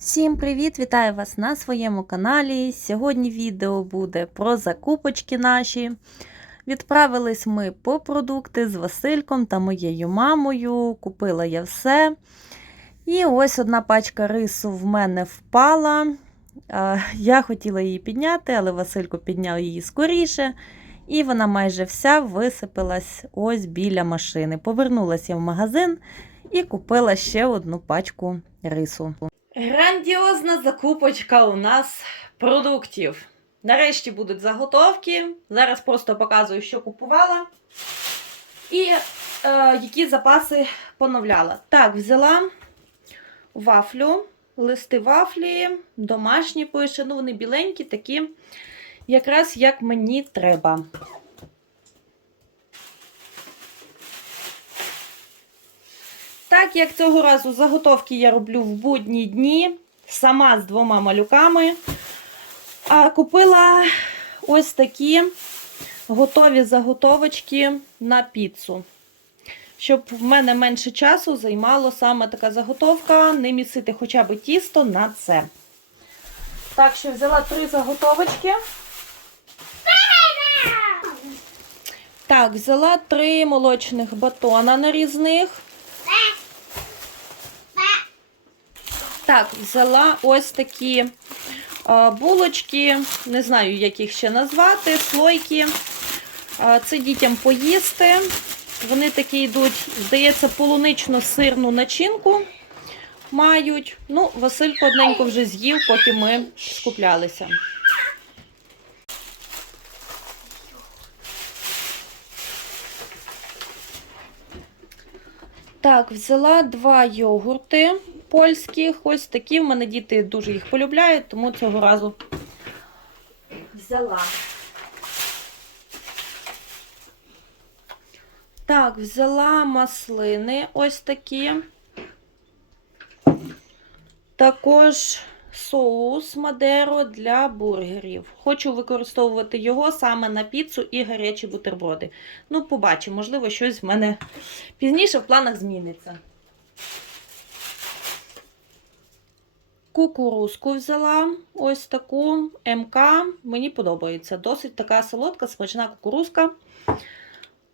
Всім привіт! Вітаю вас на своєму каналі. Сьогодні відео буде про закупочки наші. Відправились ми по продукти з Васильком та моєю мамою. Купила я все. І ось одна пачка рису в мене впала. Я хотіла її підняти, але Василько підняв її скоріше. І вона майже вся висипалась ось біля машини. Повернулася в магазин і купила ще одну пачку рису. Грандіозна закупочка у нас продуктів. Нарешті будуть заготовки. Зараз просто показую, що купувала. І е, які запаси поновляла. Так, взяла вафлю, листи вафлі, домашні пише, ну вони біленькі, такі, якраз як мені треба. Так як цього разу заготовки я роблю в будні дні, сама з двома малюками. А купила ось такі готові заготовочки на піцу. Щоб в мене менше часу займало саме така заготовка, не місити хоча б тісто на це. Так що взяла три заготовочки. Так, взяла три молочних батона нарізних. Так, взяла ось такі булочки, не знаю, як їх ще назвати, слойки. Це дітям поїсти. Вони такі йдуть, здається, полунично-сирну начинку мають. Ну, Василь одненько вже з'їв, поки ми скуплялися. Так, взяла два йогурти польських. Ось такі. В мене діти дуже їх полюбляють, тому цього разу взяла. Так, взяла маслини ось такі. Також соус Мадеро для бургерів. Хочу використовувати його саме на піцу і гарячі бутерброди. Ну, побачимо, можливо, щось в мене пізніше в планах зміниться. Кукурузку взяла ось таку МК. Мені подобається. Досить така солодка, смачна кукурузка.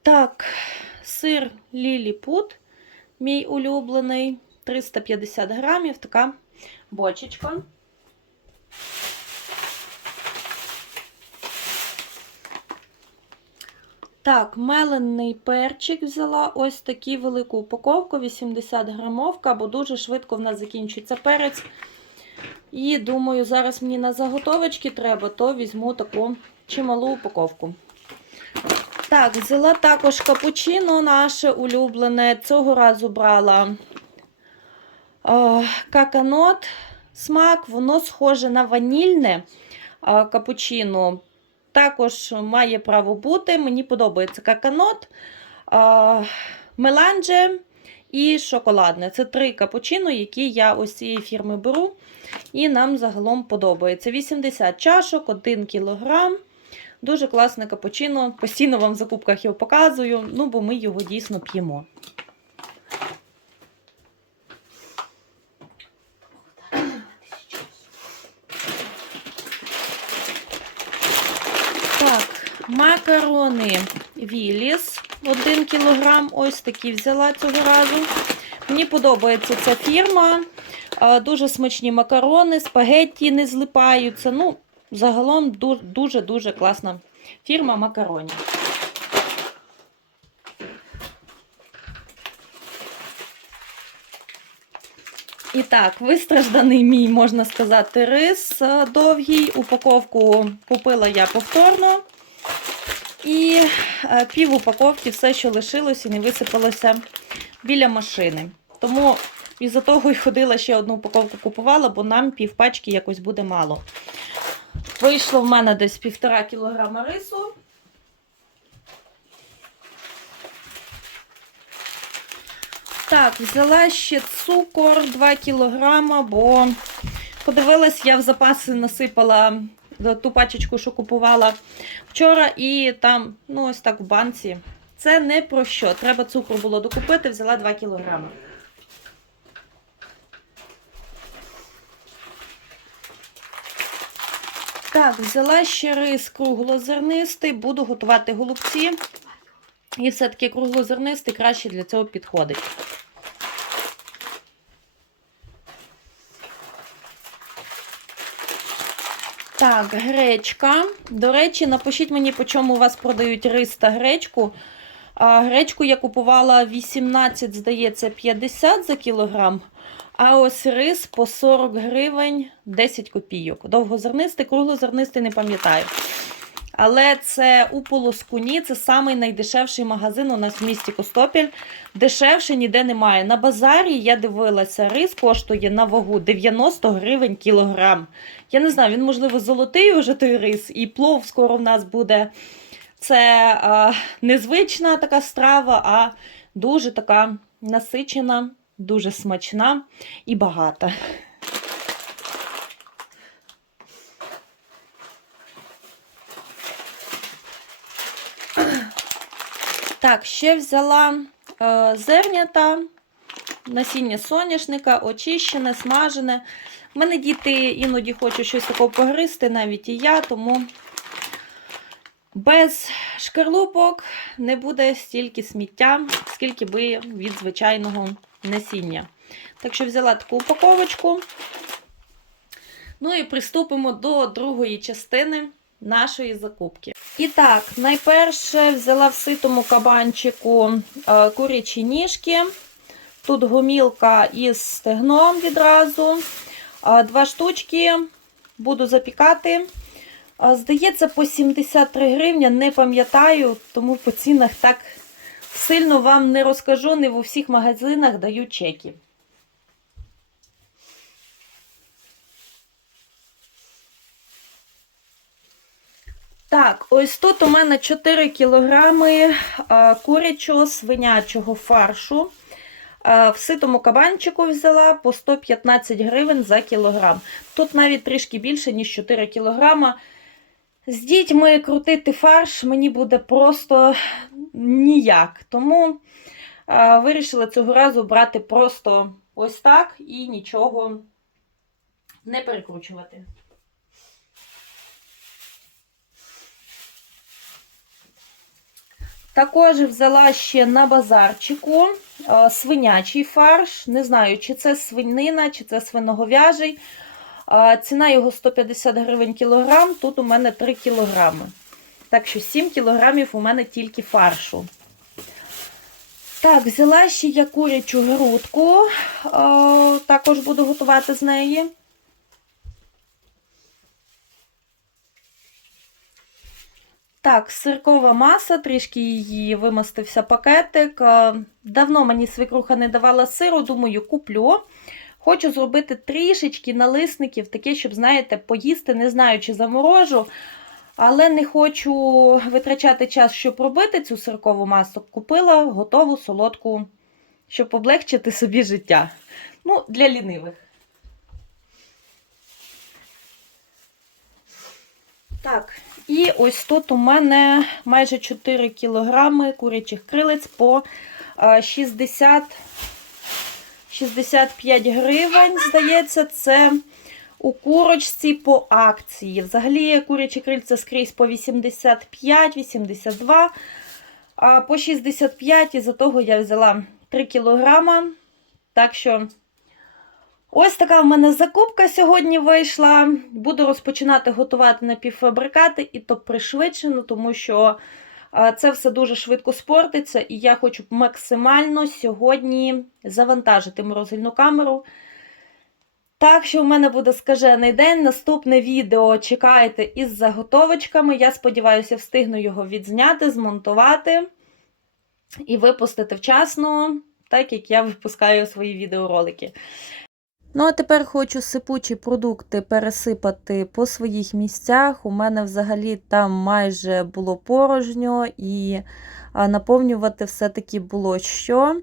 Так, сир Ліліпут, мій улюблений, 350 грамів, така бочечка. Так, мелений перчик взяла ось таку велику упаковку, 80 грамовка, бо дуже швидко в нас закінчується перець. І думаю, зараз мені на заготовочки треба, то візьму таку чималу упаковку. Так, взяла також капучино наше улюблене. Цього разу брала о, каканот смак, воно схоже на ванільне капучино. Також має право бути. Мені подобається каканот, меланже і шоколадне. Це три капучино, які я ось цієї фірми беру. І нам загалом подобається. 80 чашок, 1 кілограм. Дуже класне капучино. Постійно вам в закупках його показую, ну бо ми його дійсно п'ємо. Так, макарони Віліс 1 кілограм. Ось такі взяла цього разу. Мені подобається ця фірма. Дуже смачні макарони, спагетті не злипаються. Ну, загалом дуже-дуже класна фірма макаронів. І так, вистражданий мій, можна сказати, рис е, довгий. Упаковку купила я повторно. І е, пів упаковки все, що лишилося, не висипалося біля машини. Тому із-за того й ходила ще одну упаковку купувала, бо нам пів пачки якось буде мало. Вийшло в мене десь півтора кілограма рису. Так, взяла ще цукор 2 кілограма, бо подивилась, я в запаси насипала ту пачечку, що купувала вчора, і там, ну, ось так в банці. Це не про що. Треба цукру було докупити, взяла 2 кілограми. Так, взяла ще рис круглозернистий, буду готувати голубці. І все-таки круглозернистий краще для цього підходить. Так, гречка. До речі, напишіть мені, по чому у вас продають рис та гречку. А, гречку я купувала 18, здається, 50 за кілограм. А ось рис по 40 гривень 10 копійок. Довгозернистий, круглозернистий не пам'ятаю. Але це у Полоскуні, це самий найдешевший магазин у нас в місті Костопіль. Дешевше ніде немає. На базарі я дивилася, рис коштує на вагу 90 гривень кілограм. Я не знаю, він, можливо, золотий уже той рис, і плов скоро в нас буде. Це а, незвична така страва, а дуже така насичена, дуже смачна і багата. Так, ще взяла е, зернята, насіння соняшника, очищене, смажене. У мене діти іноді хочуть щось такого погристи, навіть і я, тому без шкарлупок не буде стільки сміття, скільки би від звичайного насіння. Так що взяла таку упаковочку. Ну і приступимо до другої частини нашої закупки. І так, найперше взяла в ситому кабанчику е, курячі ніжки. Тут гомілка із стегном відразу. Е, Два штучки буду запікати. Е, Здається, по 73 гривні, не пам'ятаю, тому по цінах так сильно вам не розкажу. Не в усіх магазинах дають чеки. Так, ось тут у мене 4 кілограми а, курячого свинячого фаршу. А, в ситому кабанчику взяла по 115 гривень за кілограм. Тут навіть трішки більше, ніж 4 кілограма. З дітьми крутити фарш мені буде просто ніяк. Тому а, вирішила цього разу брати просто ось так і нічого не перекручувати. Також взяла ще на базарчику е, свинячий фарш. Не знаю, чи це свинина, чи це свиноговяжий. Е, Ціна його 150 гривень кілограм. Тут у мене 3 кілограми. Так що 7 кілограмів у мене тільки фаршу. Так, взяла ще я курячу грудку. Е, Також буду готувати з неї. Так, сиркова маса, трішки її вимастився пакетик. Е, Давно мені свекруха не давала сиру, думаю, куплю. Хочу зробити трішечки налисників, таке, щоб, знаєте, поїсти, не знаю, чи заморожу. Але не хочу витрачати час, щоб робити цю сиркову масу. Купила готову солодку, щоб облегчити собі життя. Ну, для лінивих. Так, і ось тут у мене майже 4 кілограми курячих крилець по е, 60 65 гривень, здається, це у курочці по акції. Взагалі, курячі крильця скрізь по 85-82, а по 65, і за того я взяла 3 кілограма. Так що. Ось така в мене закупка сьогодні вийшла. Буду розпочинати готувати напівфабрикати, і то пришвидшено, тому що це все дуже швидко спортиться, і я хочу максимально сьогодні завантажити морозильну камеру. Так що в мене буде скажений день. Наступне відео чекайте із заготовочками. Я сподіваюся, встигну його відзняти, змонтувати і випустити вчасно, так як я випускаю свої відеоролики. Ну, а тепер хочу сипучі продукти пересипати по своїх місцях. У мене взагалі там майже було порожньо, і наповнювати все-таки було що.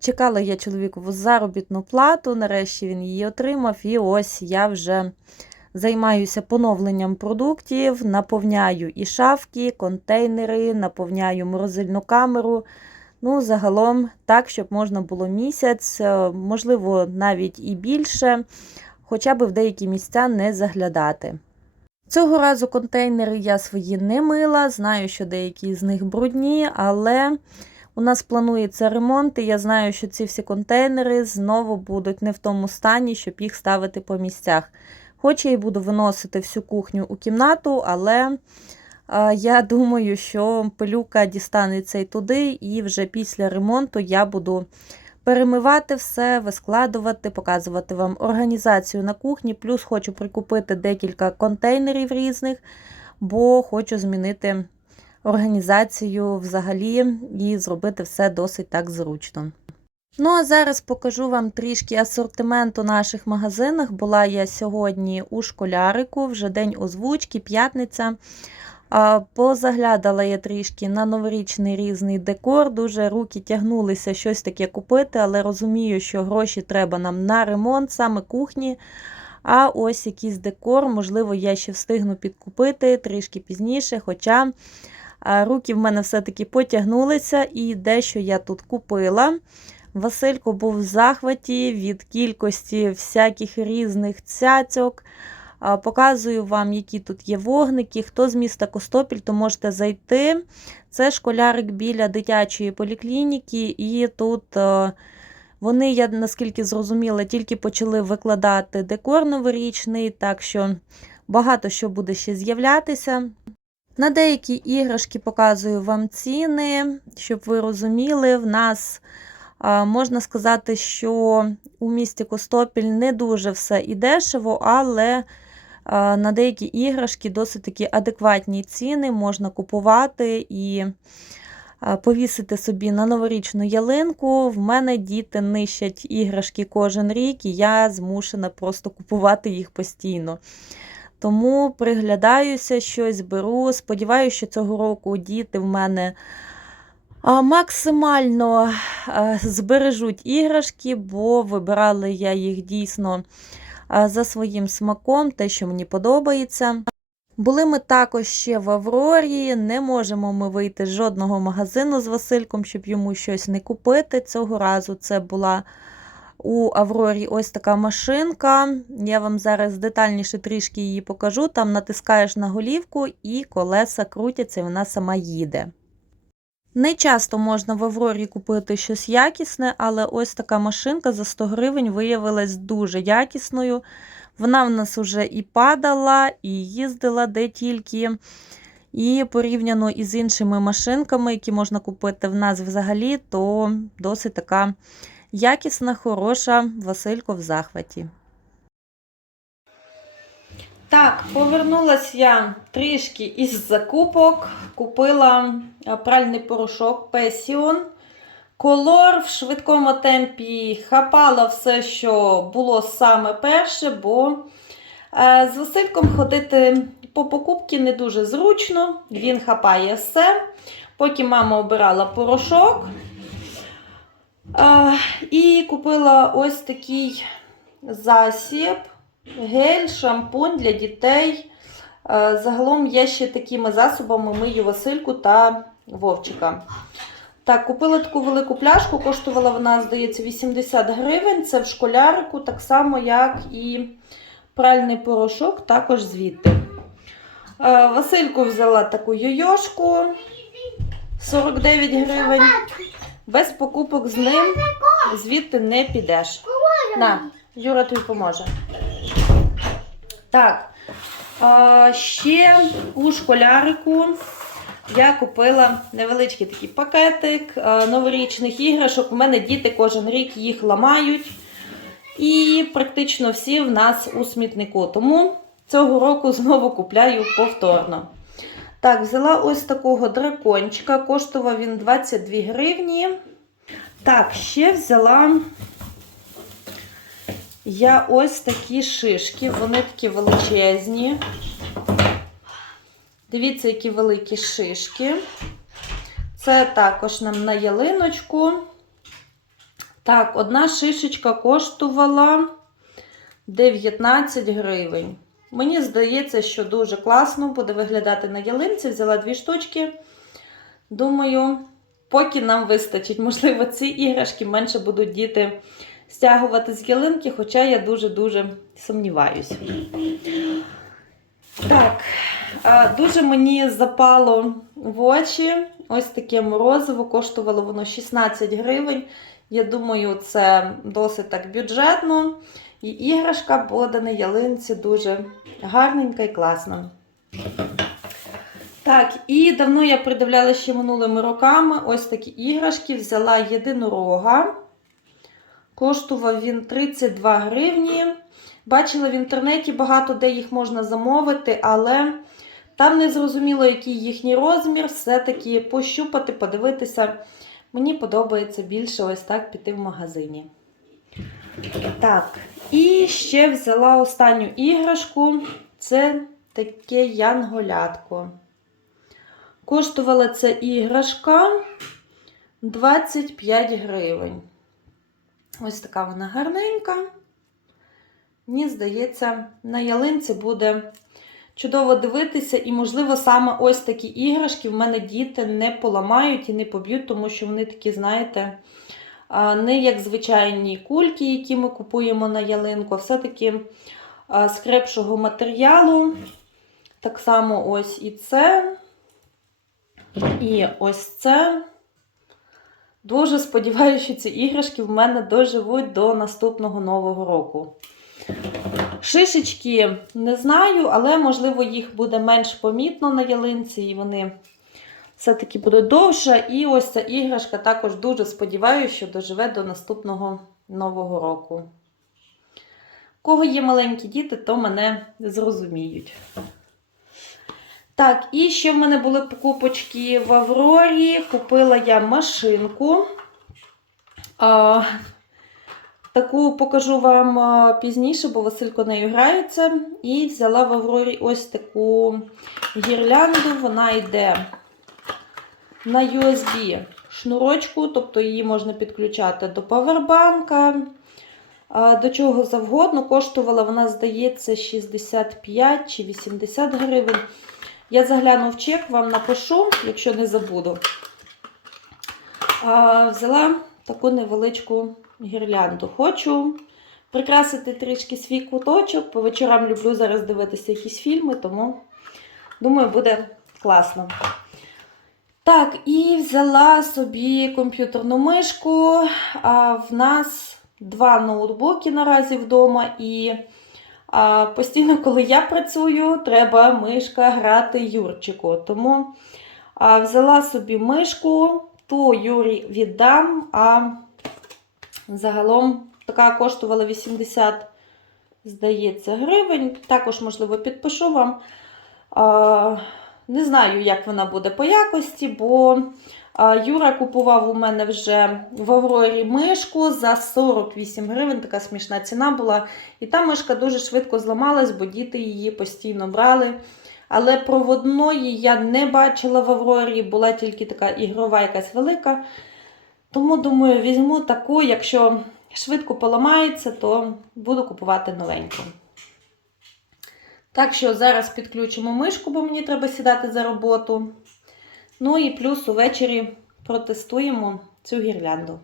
Чекала я чоловікову заробітну плату, нарешті він її отримав, і ось я вже займаюся поновленням продуктів, наповняю і шафки, контейнери, наповняю морозильну камеру. Ну, загалом так, щоб можна було місяць, е, можливо, навіть і більше, хоча б в деякі місця не заглядати. Цього разу контейнери я свої не мила. Знаю, що деякі з них брудні, але у нас планується ремонт, і я знаю, що ці всі контейнери знову будуть не в тому стані, щоб їх ставити по місцях. Хоч я і буду виносити всю кухню у кімнату, але я думаю, що пилюка дістанеться і туди, і вже після ремонту я буду перемивати все, вискладувати, показувати вам організацію на кухні. Плюс хочу прикупити декілька контейнерів різних, бо хочу змінити організацію взагалі і зробити все досить так зручно. Ну, а зараз покажу вам трішки асортимент у наших магазинах. Була я сьогодні у школярику, вже день озвучки, п'ятниця. Позаглядала я трішки на новорічний різний декор. Дуже руки тягнулися щось таке купити, але розумію, що гроші треба нам на ремонт, саме кухні. А ось якийсь декор, можливо, я ще встигну підкупити трішки пізніше. Хоча руки в мене все-таки потягнулися, і дещо я тут купила. Василько був в захваті від кількості всяких різних цяцьок. Показую вам, які тут є вогники. Хто з міста Костопіль, то можете зайти. Це школярик біля дитячої поліклініки, і тут е, вони, я наскільки зрозуміла, тільки почали викладати декор новорічний, так що багато що буде ще з'являтися. На деякі іграшки показую вам ціни, щоб ви розуміли, в нас. Можна сказати, що у місті Костопіль не дуже все і дешево, але на деякі іграшки досить такі адекватні ціни можна купувати і повісити собі на новорічну ялинку. В мене діти нищать іграшки кожен рік, і я змушена просто купувати їх постійно. Тому приглядаюся, щось беру. Сподіваюся, що цього року діти в мене. Максимально збережуть іграшки, бо вибирала я їх дійсно за своїм смаком, те, що мені подобається. Були ми також ще в Аврорі, не можемо ми вийти з жодного магазину з Васильком, щоб йому щось не купити. Цього разу це була у Аврорі ось така машинка. Я вам зараз детальніше трішки її покажу. Там натискаєш на голівку і колеса крутяться, і вона сама їде. Не часто можна в Аврорі купити щось якісне, але ось така машинка за 100 гривень виявилась дуже якісною. Вона в нас вже і падала, і їздила де тільки. І порівняно із іншими машинками, які можна купити в нас взагалі, то досить така якісна, хороша Василько в захваті. Так, повернулася я трішки із закупок. Купила е, пральний порошок Песіон. Колор в швидкому темпі хапала все, що було саме перше, бо е, з Васильком ходити по покупці не дуже зручно. Він хапає все. Потім мама обирала порошок. Е, і купила ось такий засіб гель, шампунь для дітей. Е, Загалом є ще такими засобами мию Васильку та Вовчика. Так, купила таку велику пляшку, коштувала вона, здається, 80 гривень. Це в школярику, так само, як і пральний порошок, також звідти. Е, Васильку взяла таку йойошку 49 гривень. Без покупок з ним звідти не підеш. На, Юра тобі поможе. Так, а, ще у школярику я купила невеличкий такий пакетик новорічних іграшок. У мене діти кожен рік їх ламають. І практично всі в нас у смітнику. Тому цього року знову купляю повторно. Так, взяла ось такого дракончика. Коштував він 22 гривні. Так, ще взяла я ось такі шишки, вони такі величезні. Дивіться, які великі шишки. Це також нам на ялиночку. Так, одна шишечка коштувала 19 гривень. Мені здається, що дуже класно буде виглядати на ялинці. Взяла дві штучки. Думаю, поки нам вистачить. Можливо, ці іграшки менше будуть діти стягувати з ялинки, хоча я дуже-дуже сумніваюся. Так, дуже мені запало в очі. Ось таке морозиво, коштувало воно 16 гривень. Я думаю, це досить так бюджетно. І іграшка буде на ялинці дуже гарненька і класна. Так, і давно я придивляла ще минулими роками ось такі іграшки. Взяла єдинорога. Коштував він 32 гривні. Бачила в інтернеті багато де їх можна замовити, але там не зрозуміло, який їхній розмір. Все-таки пощупати, подивитися. Мені подобається більше ось так піти в магазині. Так, і ще взяла останню іграшку. Це таке янголятко. Коштувала ця іграшка 25 гривень. Ось така вона гарненька. Мені здається, на ялинці буде чудово дивитися, і, можливо, саме ось такі іграшки в мене діти не поламають і не поб'ють, тому що вони такі, знаєте, не як звичайні кульки, які ми купуємо на ялинку, а все-таки а, з крепшого матеріалу. Так само ось і це. І ось це. Дуже сподіваюся, що ці іграшки в мене доживуть до наступного нового року. Шишечки не знаю, але, можливо, їх буде менш помітно на ялинці, і вони все-таки будуть довше. І ось ця іграшка також дуже сподіваюся, що доживе до наступного нового року. Кого є маленькі діти, то мене зрозуміють. Так, і ще в мене були покупочки в Аврорі. Купила я машинку. А, таку покажу вам пізніше, бо Василько нею грається. І взяла в Аврорі ось таку гірлянду. Вона йде на USB шнурочку, тобто її можна підключати до павербанка. До чого завгодно. Коштувала вона, здається, 65 чи 80 гривень. Я загляну в чек, вам напишу, якщо не забуду. А, взяла таку невеличку гірлянду. Хочу прикрасити трішки свій куточок. По вечорам люблю зараз дивитися якісь фільми, тому думаю, буде класно. Так, і взяла собі комп'ютерну мишку. А в нас два ноутбуки наразі вдома. і а постійно, коли я працюю, треба мишка грати Юрчику. Тому а, взяла собі мишку, ту Юрі віддам, а загалом така коштувала 80, здається, гривень. Також, можливо, підпишу вам. А, не знаю, як вона буде по якості, бо Юра купував у мене вже в Аврорі мишку за 48 гривень, така смішна ціна була. І та мишка дуже швидко зламалась, бо діти її постійно брали. Але проводної я не бачила в Аврорі, була тільки така ігрова, якась велика. Тому, думаю, візьму таку, якщо швидко поламається, то буду купувати новеньку. Так що зараз підключимо мишку, бо мені треба сідати за роботу. Ну і плюс увечері протестуємо цю гірлянду.